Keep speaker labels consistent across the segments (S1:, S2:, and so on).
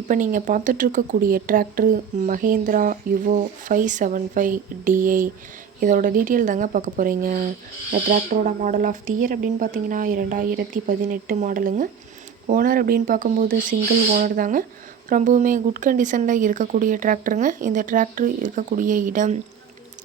S1: இப்போ நீங்கள் பார்த்துட்ருக்கக்கூடிய tractor Mahindra Yuvo five seven five DI இதோட டீட்டெயில் தாங்க பார்க்க போகிறீங்க. இந்த டிராக்டரோட மாடல் ஆஃப் தி இயர் அப்படின்னு பார்த்தீங்கன்னா இரண்டாயிரத்தி பதினெட்டு மாடலுங்க ஓனர் அப்படின்னு பார்க்கும்போது சிங்கிள் ஓனர் தாங்க. ரொம்பவுமே குட் கண்டிஷனில் இருக்கக்கூடிய டிராக்டருங்க. இந்த டிராக்டர் இருக்கக்கூடிய இடம்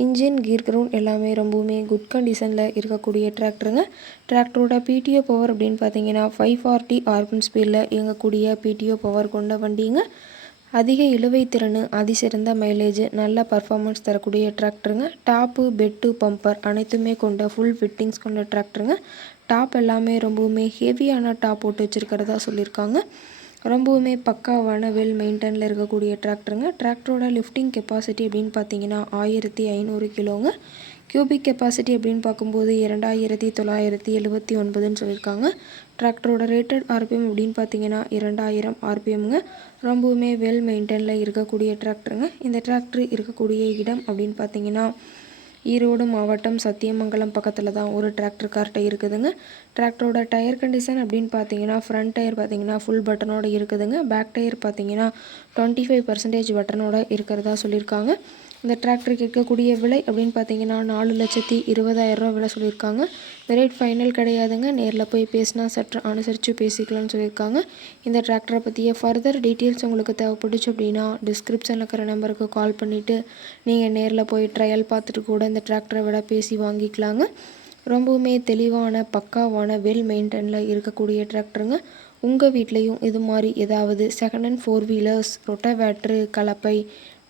S1: இன்ஜின் கீர் கிரவுண்ட் எல்லாமே ரொம்பவுமே குட் கண்டிஷனில் இருக்கக்கூடிய டிராக்டருங்க டிராக்டரோட பிடிஓ பவர் அப்படின்னு பார்த்தீங்கன்னா ஃபைவ் ஃபார்ட்டி ஆர்பன் ஸ்பீடில் இயங்கக்கூடிய பிடிஓ பவர் கொண்ட வண்டிங்க. அதிக இழுவை திறன் அதிசிறந்த மைலேஜ் நல்ல பர்ஃபார்மன்ஸ் தரக்கூடிய டிராக்டருங்க டாப்பு பெட்டு பம்பர் அனைத்துமே கொண்ட ஃபுல் ஃபிட்டிங்ஸ் கொண்ட டிராக்டருங்க டாப் எல்லாமே ரொம்பவுமே ஹெவியான டாப் போட்டு வச்சுருக்கிறதா சொல்லியிருக்காங்க. ரொம்பவுமே பக்காவான வெல் மெயின்டெனில் இருக்கக்கூடிய டிராக்டருங்க டிராக்டரோட லிஃப்டிங் கெப்பாசிட்டி அப்படின்னு பார்த்தீங்கன்னா ஆயிரத்தி ஐநூறு கிலோங்க. கியூபிக் கெப்பாசிட்டி அப்படின்னு பார்க்கும்போது இரண்டாயிரத்தி தொள்ளாயிரத்தி எழுபத்தி ஒன்பதுன்னு சொல்லியிருக்காங்க. டிராக்டரோட ரேட்டட் ஆர்பிஎம் அப்படின்னு பார்த்தீங்கன்னா இரண்டாயிரம் ஆர்பிஎம்ங்க ரொம்பவுமே வெல் மெயின்டைனில் இருக்கக்கூடிய டிராக்டருங்க இந்த டிராக்டர் இருக்கக்கூடிய இடம் அப்படின்னு பார்த்தீங்கன்னா ஈரோடு மாவட்டம் சத்தியமங்கலம் பக்கத்தில் தான் ஒரு டிராக்டர் கார்ட்டை இருக்குதுங்க. டிராக்டரோட டயர் கண்டிஷன் அப்படின்னு பார்த்தீங்கன்னா ஃப்ரண்ட் டயர் பார்த்தீங்கன்னா ஃபுல் பட்டனோட இருக்குதுங்க. பேக் டயர் பார்த்தீங்கன்னா டுவெண்ட்டி ஃபைவ் பர்சன்டேஜ் பட்டனோட இருக்கிறதா சொல்லியிருக்காங்க. இந்த டிராக்டருக்கு இருக்கக்கூடிய விலை அப்படின்னு பார்த்தீங்கன்னா நாலு லட்சத்தி இருபதாயிரரூவா விலை சொல்லியிருக்காங்க. இந்த ரேட் ஃபைனல் கிடையாதுங்க. நேரில் போய் பேசினா சற்று அனுசரித்து பேசிக்கலாம்னு சொல்லியிருக்காங்க. இந்த டிராக்டரை பற்றிய ஃபர்தர் டீட்டெயில்ஸ் உங்களுக்கு தேவைப்பட்டுச்சு அப்படின்னா டிஸ்கிரிப்ஷனில் இருக்கிற நம்பருக்கு கால் பண்ணிவிட்டு நீங்கள் நேரில் போய் ட்ரையல் பார்த்துட்டு கூட இந்த டிராக்டரை விட பேசி வாங்கிக்கலாங்க. ரொம்பவுமே தெளிவான பக்காவான வெல் மெயின்டைனில் இருக்கக்கூடிய டிராக்டருங்க உங்கள் வீட்லேயும் இது மாதிரி ஏதாவது second hand four wheelers rotavator கலப்பை